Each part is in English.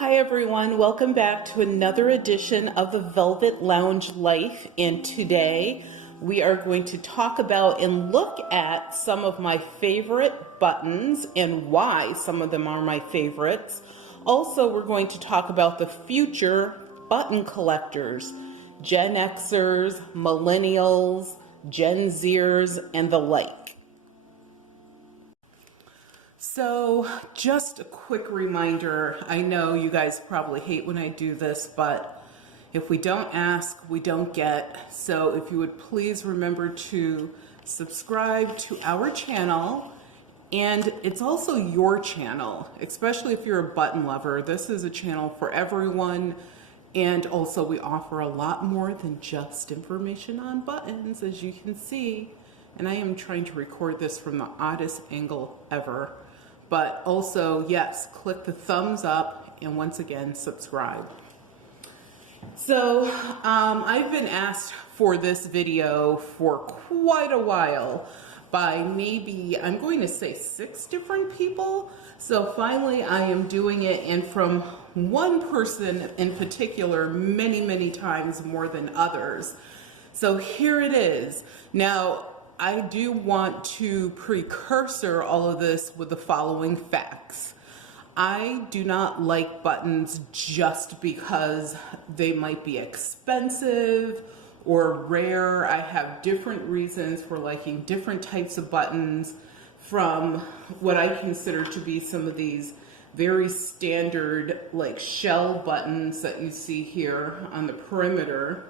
Hi everyone, welcome back to another edition of the Velvet Lounge Life, and today we are going to talk about and look at some of my favorite buttons and why some of them are my favorites. Also, we're going to talk about the future button collectors, Gen Xers, Millennials, Gen Zers, and the like. So just a quick reminder, I know you guys probably hate when I do this, but if we don't ask, we don't get. So if you would please remember to subscribe to our channel, and it's also your channel, especially if you're a button lover. This is a channel for everyone, and also we offer a lot more than just information on buttons, as you can see. And I am trying to record this from the oddest angle ever. But also, yes, click the thumbs up and once again, subscribe. So I've been asked for this video for quite a while by maybe, I'm going to say 6 different people. So finally I am doing it, and from one person in particular, many, many times more than others. So here it is. Now, I do want to precursor all of this with the following facts. I do not like buttons just because they might be expensive or rare. I have different reasons for liking different types of buttons, from what I consider to be some of these very standard like shell buttons that you see here on the perimeter,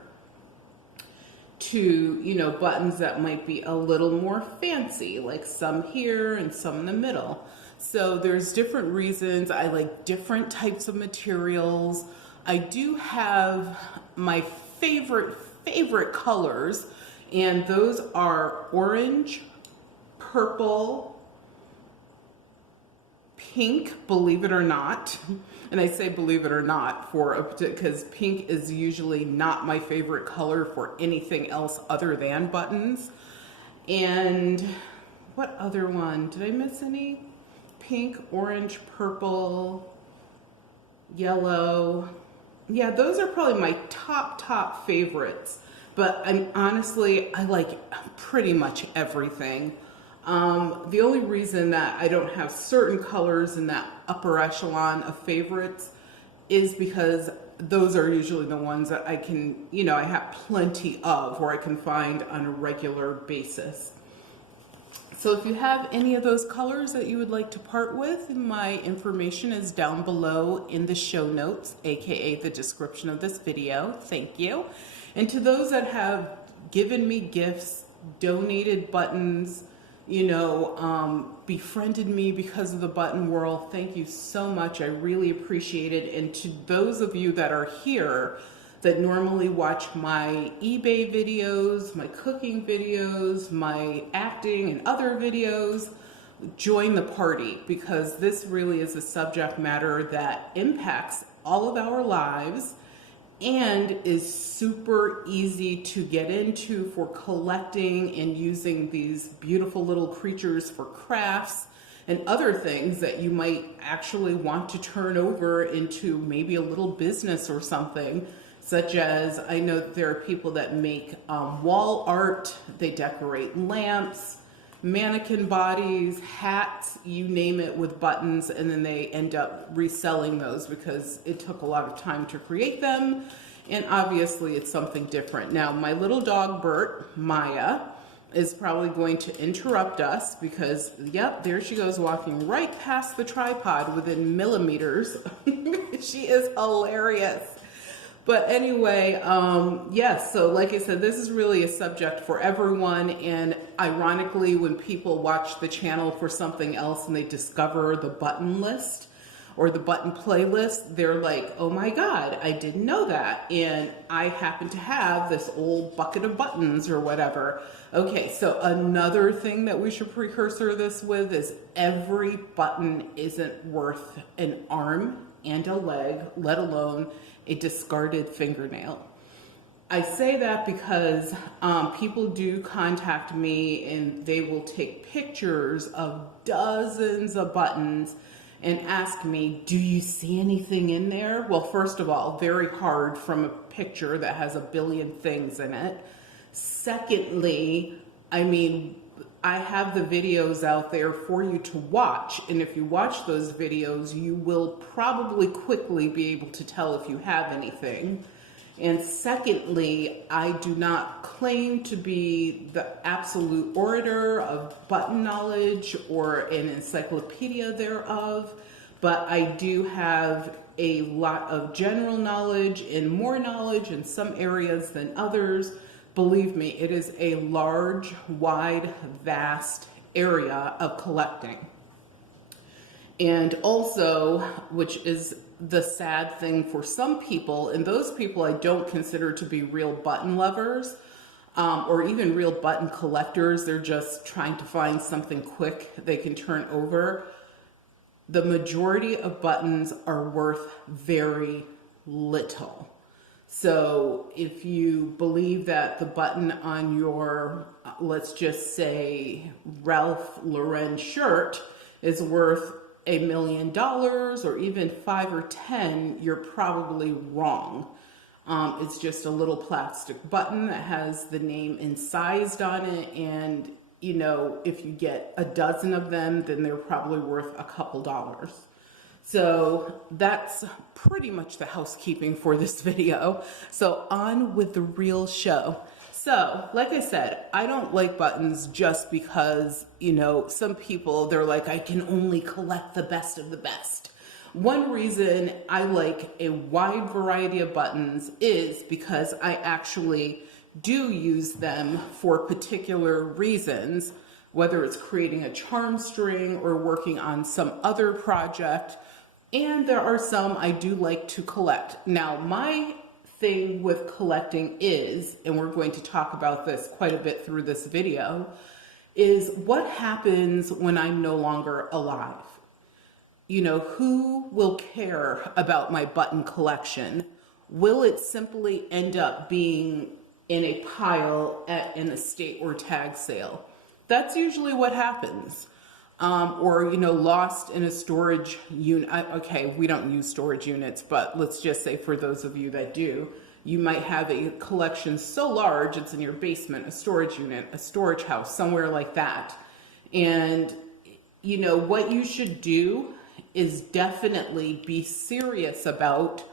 to, you know, buttons that might be a little more fancy, like some here and some in the middle. So there's different reasons. I like different types of materials. I do have my favorite colors, and those are orange, purple, pink, believe it or not. And I say believe it or not because pink is usually not my favorite color for anything else other than buttons. And what other one? Did I miss any? Pink, orange, purple, yellow. Yeah, those are probably my top favorites. But honestly, I like pretty much everything. The only reason that I don't have certain colors in that upper echelon of favorites is because those are usually the ones that I can, you know, I have plenty of, or I can find on a regular basis. So if you have any of those colors that you would like to part with, my information is down below in the show notes, aka the description of this video. Thank you. And to those that have given me gifts, donated buttons, you know, befriended me because of the button world, thank you so much. I really appreciate it. And to those of you that are here that normally watch my eBay videos, my cooking videos, my acting and other videos, join the party, because this really is a subject matter that impacts all of our lives and is super easy to get into for collecting and using these beautiful little creatures for crafts and other things that you might actually want to turn over into maybe a little business or something, such as, I know that there are people that make wall art, they decorate lamps, mannequin bodies, hats, you name it, with buttons, and then they end up reselling those because it took a lot of time to create them, and obviously it's something different. Now, my little dog Bert, Maya, is probably going to interrupt us because, yep, there she goes, walking right past the tripod within millimeters. She is hilarious. But anyway, yes, so like I said, this is really a subject for everyone. And ironically, when people watch the channel for something else and they discover the button list or the button playlist, they're like, oh my God, I didn't know that. And I happen to have this old bucket of buttons or whatever. Okay, so another thing that we should precursor this with is every button isn't worth an arm and a leg, let alone a discarded fingernail. I say that because people do contact me and they will take pictures of dozens of buttons and ask me, do you see anything in there? Well, first of all, very hard from a picture that has a billion things in it. Secondly, I mean, I have the videos out there for you to watch, and if you watch those videos, you will probably quickly be able to tell if you have anything. And secondly, I do not claim to be the absolute orator of button knowledge or an encyclopedia thereof, but I do have a lot of general knowledge and more knowledge in some areas than others. Believe me, it is a large, wide, vast area of collecting. And also, which is the sad thing for some people, and those people I don't consider to be real button lovers, or even real button collectors. They're just trying to find something quick they can turn over. The majority of buttons are worth very little. So if you believe that the button on your, let's just say, Ralph Lauren shirt is worth $1 million or even 5 or 10, you're probably wrong. It's just a little plastic button that has the name incised on it, and you know, if you get a dozen of them, then they're probably worth a couple dollars. So that's pretty much the housekeeping for this video. So on with the real show. So, like I said, I don't like buttons just because, you know, some people, they're like, I can only collect the best of the best. One reason I like a wide variety of buttons is because I actually do use them for particular reasons, whether it's creating a charm string or working on some other project. And there are some I do like to collect. Now, my thing with collecting is, and we're going to talk about this quite a bit through this video, is what happens when I'm no longer alive? You know, who will care about my button collection? Will it simply end up being in a pile at an estate or tag sale? That's usually what happens. Or, you know, lost in a storage unit. Okay, we don't use storage units, but let's just say for those of you that do, you might have a collection so large it's in your basement, a storage unit, a storage house, somewhere like that. And, you know, what you should do is definitely be serious about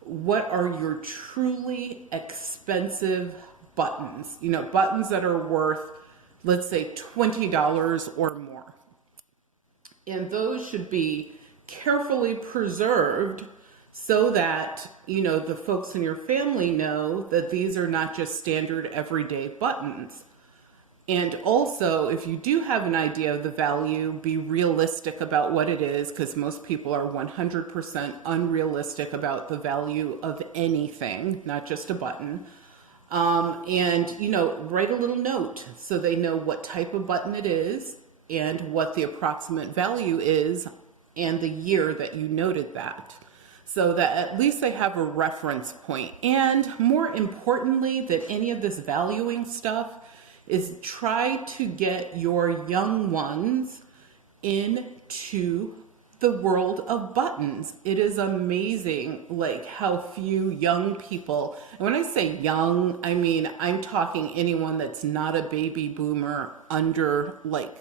what are your truly expensive buttons. You know, buttons that are worth, let's say, $20 or more. And those should be carefully preserved so that, you know, the folks in your family know that these are not just standard everyday buttons. And also, if you do have an idea of the value, be realistic about what it is, because most people are 100% unrealistic about the value of anything, not just a button. And, you know, write a little note so they know what type of button it is and what the approximate value is and the year that you noted that, so that at least they have a reference point. And more importantly than any of this valuing stuff is try to get your young ones into the world of buttons. It is amazing, like, how few young people, and when I say young, I mean, I'm talking anyone that's not a baby boomer under, like,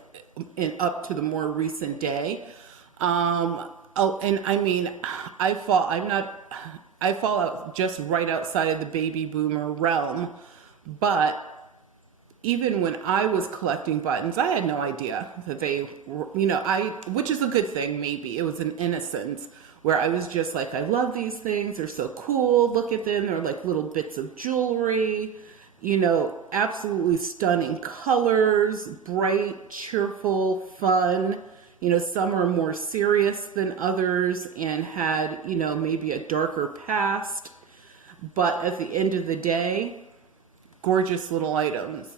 and up to the more recent day. And I mean, I fall out just right outside of the baby boomer realm, but even when I was collecting buttons, I had no idea that they were, you know, which is a good thing, maybe. It was an innocence where I was just like, I love these things. They're so cool. Look at them. They're like little bits of jewelry, you know, absolutely stunning colors, bright, cheerful, fun. You know, some are more serious than others and had, you know, maybe a darker past. But at the end of the day, gorgeous little items.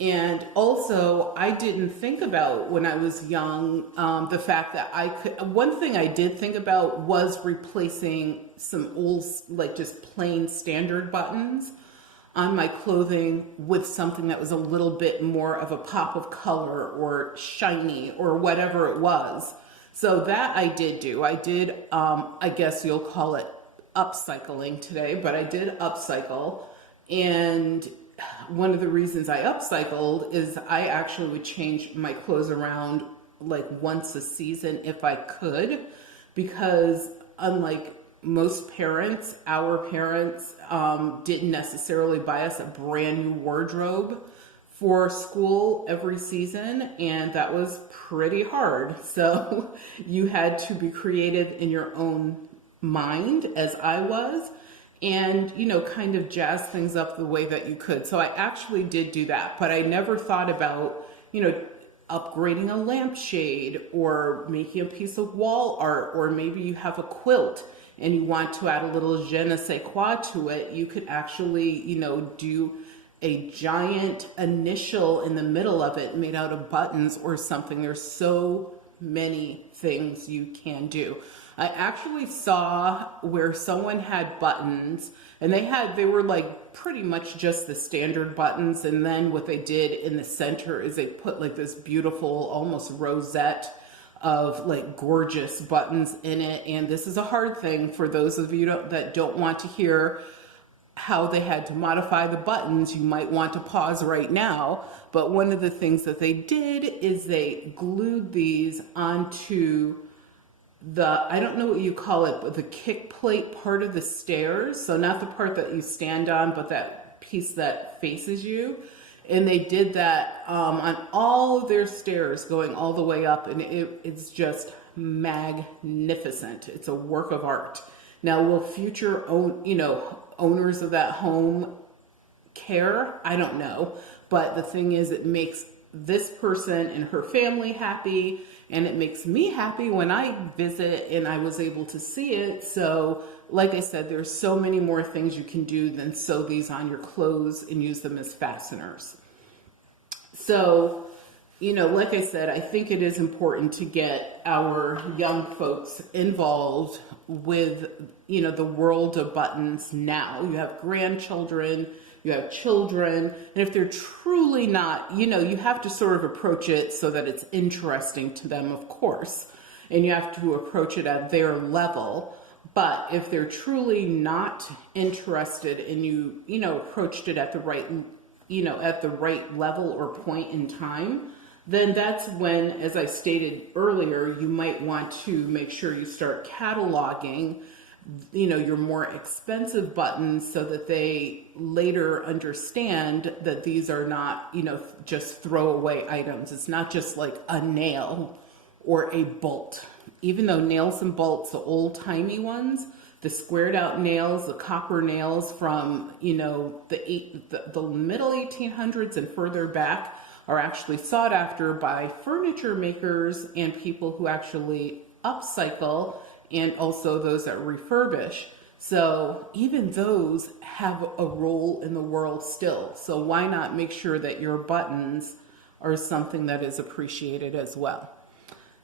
And also, I didn't think about when I was young, the fact that one thing I did think about was replacing some old, like just plain standard buttons on my clothing with something that was a little bit more of a pop of color or shiny or whatever it was. So that I did do. I did, I guess you'll call it upcycling today, but I did upcycle. And one of the reasons I upcycled is I actually would change my clothes around like once a season if I could, because unlike most parents, our parents didn't necessarily buy us a brand new wardrobe for school every season, and that was pretty hard. So you had to be creative in your own mind, as I was, and kind of jazz things up the way that you could. So I actually did do that, but I never thought about upgrading a lampshade or making a piece of wall art, or maybe you have a quilt and you want to add a little je ne sais quoi to it. You could actually do a giant initial in the middle of it made out of buttons or something. There's so many things you can do. I actually saw where someone had buttons, and they were like pretty much just the standard buttons, and then what they did in the center is they put like this beautiful almost rosette of like gorgeous buttons in it. And this is a hard thing for those of you that don't want to hear how they had to modify the buttons. You might want to pause right now, but one of the things that they did is they glued these onto I don't know what you call it, but the kick plate part of the stairs. So not the part that you stand on, but that piece that faces you. And they did that on all of their stairs going all the way up, and it's just magnificent. It's a work of art. Now, will future owners of that home care? I don't know. But the thing is, it makes this person and her family happy, and it makes me happy when I visit and I was able to see it. So like I said, there's so many more things you can do than sew these on your clothes and use them as fasteners. So, like I said, I think it is important to get our young folks involved with, the world of buttons now. You have grandchildren, you have children, and if they're truly not, you have to sort of approach it so that it's interesting to them, of course, and you have to approach it at their level. But if they're truly not interested and you approached it at the right, at the right level or point in time, then that's when, as I stated earlier, you might want to make sure you start cataloging your more expensive buttons so that they later understand that these are not, just throwaway items. It's not just like a nail or a bolt. Even though nails and bolts, the old-timey ones, the squared out nails, the copper nails from, the middle 1800s and further back are actually sought after by furniture makers and people who actually upcycle, and also those that refurbish. So even those have a role in the world still. So why not make sure that your buttons are something that is appreciated as well?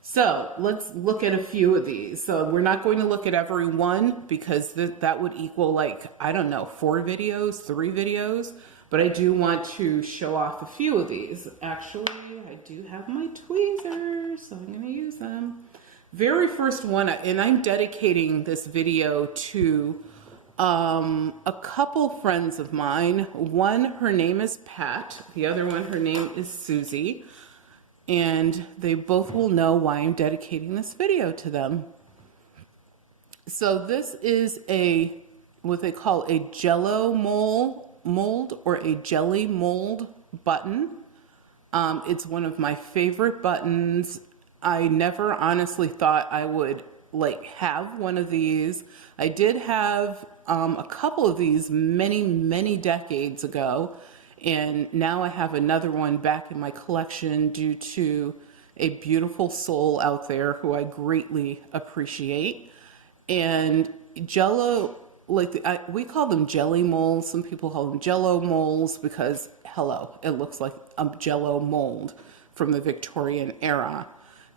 So let's look at a few of these. So we're not going to look at every one because that would equal 4 videos, 3 videos. But I do want to show off a few of these. Actually, I do have my tweezers, so I'm going to use them. Very first one, and I'm dedicating this video to a couple friends of mine. One, her name is Pat. The other one, her name is Susie. And they both will know why I'm dedicating this video to them. So this is what they call a Jello mold or a jelly mold button. It's one of my favorite buttons. I never honestly thought I would have one of these. I did have a couple of these many decades ago, and now I have another one back in my collection due to a beautiful soul out there who I greatly appreciate. And Jello, we call them jelly molds. Some people call them Jello molds because, hello, it looks like a Jello mold from the Victorian era.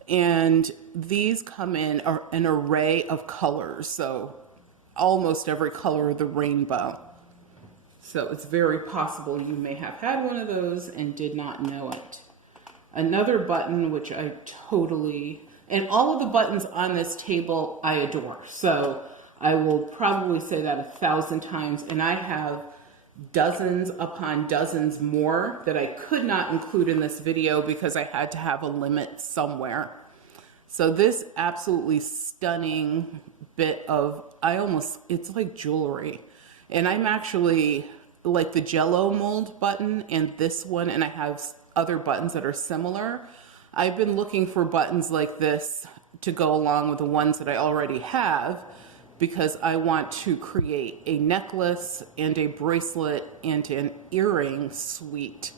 And these come in an array of colors, so almost every color of the rainbow. So it's very possible you may have had one of those and did not know it. Another button, which I totally, And all of the buttons on this table I adore. So I will probably say that 1,000 times. And I have dozens upon dozens more that I could not include in this video because I had to have a limit somewhere. So this absolutely stunning bit of, it's like jewelry. And I'm actually like the Jello mold button and this one, and I have other buttons that are similar. I've been looking for buttons like this to go along with the ones that I already have because I want to create a necklace and a bracelet and an earring suite.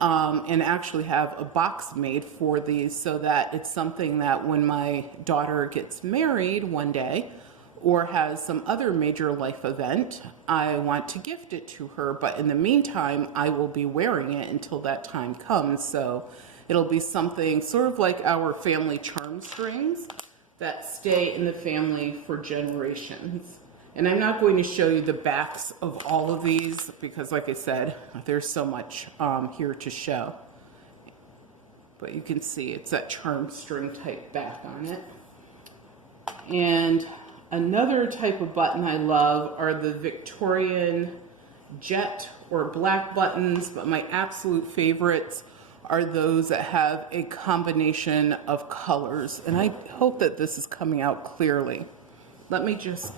And actually have a box made for these so that it's something that when my daughter gets married one day or has some other major life event, I want to gift it to her. But in the meantime, I will be wearing it until that time comes. So it'll be something sort of like our family charm strings that stay in the family for generations. And I'm not going to show you the backs of all of these because, like I said, there's so much here to show. But you can see it's that charm string type back on it. And another type of button I love are the Victorian jet or black buttons, but my absolute favorites are those that have a combination of colors. And I hope that this is coming out clearly. Let me just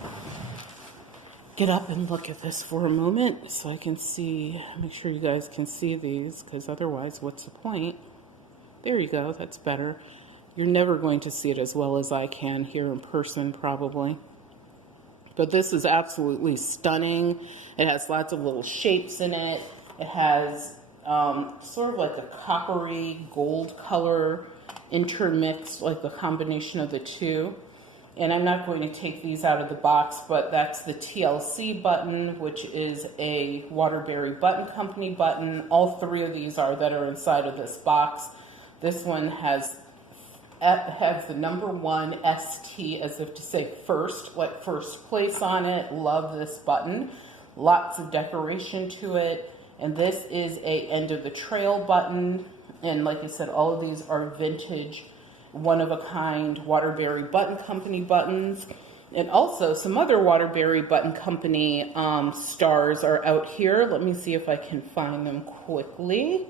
get up and look at this for a moment so I can see, make sure you guys can see these, because otherwise what's the point? There you go, that's better. You're never going to see it as well as I can here in person probably. But this is absolutely stunning. It has lots of little shapes in it. It has sort of like a coppery gold color intermixed, like the combination of the two. And I'm not going to take these out of the box, but that's the TLC button, which is a Waterbury Button Company button. All three of these are that are inside of this box. This one has the number 1 ST, as if to say first, like first place on it. Love this button. Lots of decoration to it. And this is a end of the trail button. And like I said, all of these are vintage, one-of-a-kind Waterbury Button Company buttons. And also some other Waterbury Button Company stars are out here. Let me see if I can find them quickly.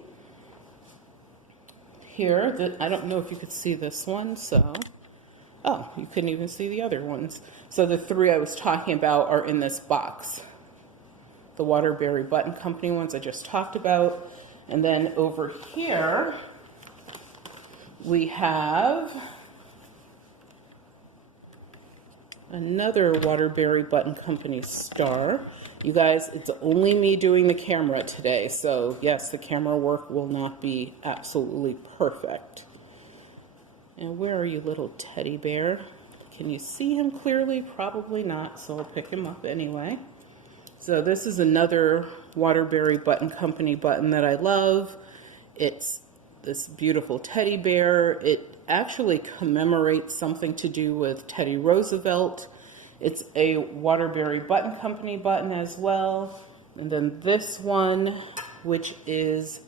Here, I don't know if you could see this one, so, oh, you couldn't even see the other ones. So the three I was talking about are in this box. The Waterbury Button Company ones I just talked about. And then over here, we have another Waterbury Button Company star. You guys, it's only me doing the camera today, so yes, the camera work will not be absolutely perfect. And where are you, little teddy bear? Can you see him clearly? Probably not, so I'll pick him up anyway. So this is another Waterbury Button Company button that I love. It's this beautiful teddy bear. It actually commemorates something to do with Teddy Roosevelt. It's a Waterbury Button Company button as well. And then this one, which is,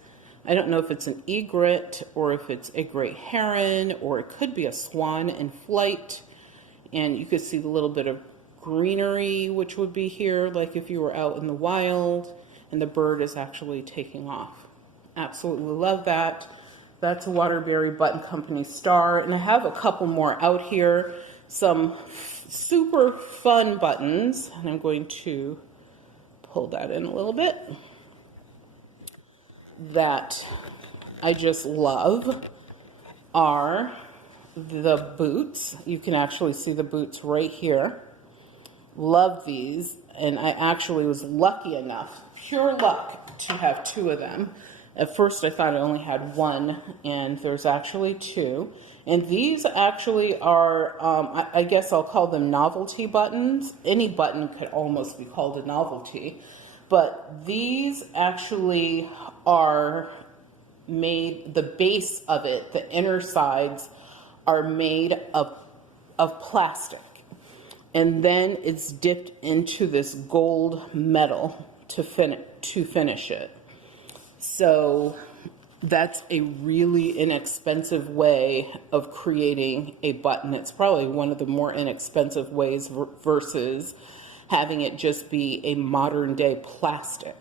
I don't know if it's an egret or if it's a great heron, or it could be a swan in flight. And you could see the little bit of greenery, which would be here, like if you were out in the wild, and the bird is actually taking off. Absolutely love that. That's a Waterbury Button Company star. And I have a couple more out here. Some super fun buttons, and I'm going to pull that in a little bit, that I just love are the boots. You can actually see the boots right here. Love these, and I actually was lucky enough, pure luck, to have two of them. At first I thought I only had one, and there's actually two. And these actually are, I guess I'll call them novelty buttons. Any button could almost be called a novelty. But these actually are made, the base of it, the inner sides, are made of plastic. And then it's dipped into this gold metal to finish it. So that's a really inexpensive way of creating a button. It's probably one of the more inexpensive ways versus having it just be a modern day plastic.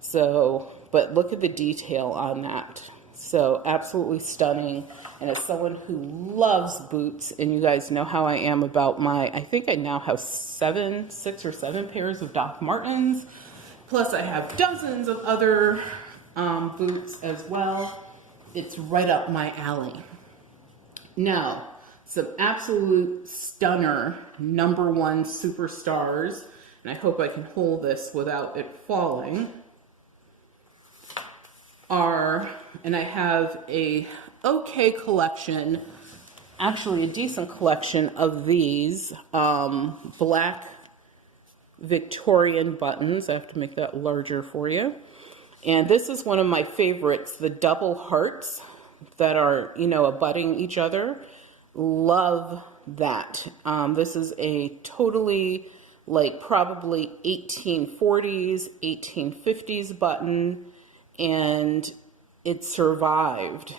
So, but look at the detail on that. So absolutely stunning. And as someone who loves boots, and you guys know how I am about I think I now have 6 or 7 pairs of Doc Martens. Plus I have dozens of other boots as well. It's right up my alley. Now, some absolute stunner #1 superstars, and I hope I can hold this without it falling, and I have a okay collection, actually a decent collection of these black Victorian buttons. I have to make that larger for you. And this is one of my favorites, the double hearts that are, abutting each other. Love that. This is a totally, probably 1840s, 1850s button, and it survived.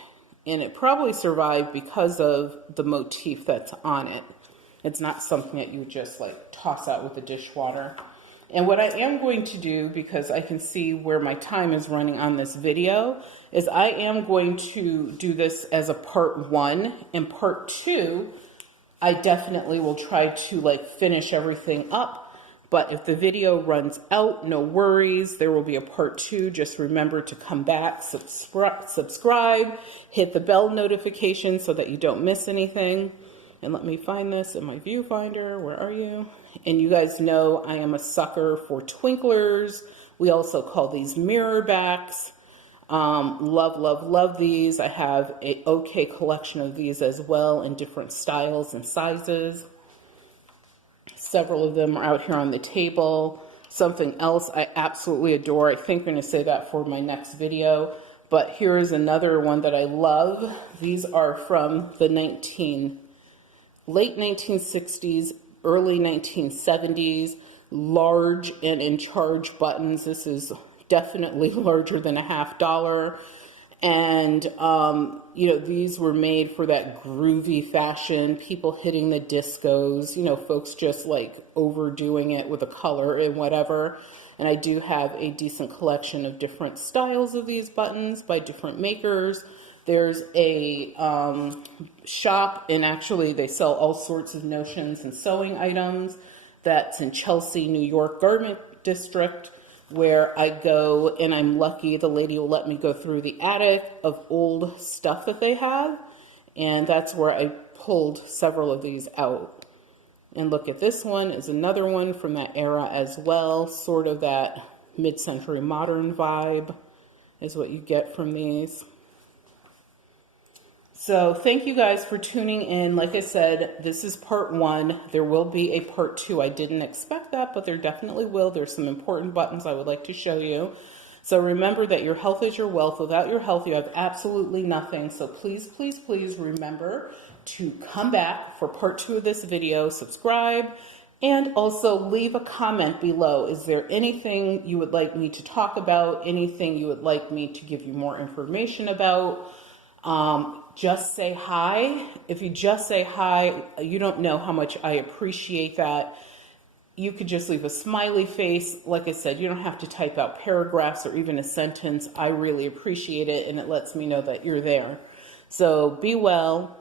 And it probably survived because of the motif that's on it. It's not something that you would just toss out with the dishwater. And what I am going to do, because I can see where my time is running on this video, is I am going to do this as a part 1. And part 2, I definitely will try to finish everything up. But if the video runs out, no worries. There will be a part 2. Just remember to come back, subscribe, hit the bell notification so that you don't miss anything. And let me find this in my viewfinder. Where are you? And you guys know I am a sucker for twinklers. We also call these mirror backs. Love, love, love these. I have a okay collection of these as well in different styles and sizes. Several of them are out here on the table. Something else I absolutely adore. I think I'm going to say that for my next video. But here is another one that I love. These are from the late 1960s, early 1970s, large and in charge buttons. This is definitely larger than $50. And, these were made for that groovy fashion, people hitting the discos, folks just overdoing it with the color and whatever. And I do have a decent collection of different styles of these buttons by different makers. There's a shop, and actually they sell all sorts of notions and sewing items. That's in Chelsea, New York Garment District, where I go, and I'm lucky the lady will let me go through the attic of old stuff that they have. And that's where I pulled several of these out. And look at this one, is another one from that era as well. Sort of that mid-century modern vibe is what you get from these. So thank you guys for tuning in. Like I said, this is part 1. There will be a part 2. I didn't expect that, but there definitely will. There's some important buttons I would like to show you. So remember that your health is your wealth. Without your health, you have absolutely nothing. So please, please, please remember to come back for part 2 of this video. Subscribe, and also leave a comment below. Is there anything you would like me to talk about? Anything you would like me to give you more information about? Just say hi. If you just say hi, you don't know how much I appreciate that. You could just leave a smiley face. Like I said, you don't have to type out paragraphs or even a sentence. I really appreciate it, and it lets me know that you're there. So be well.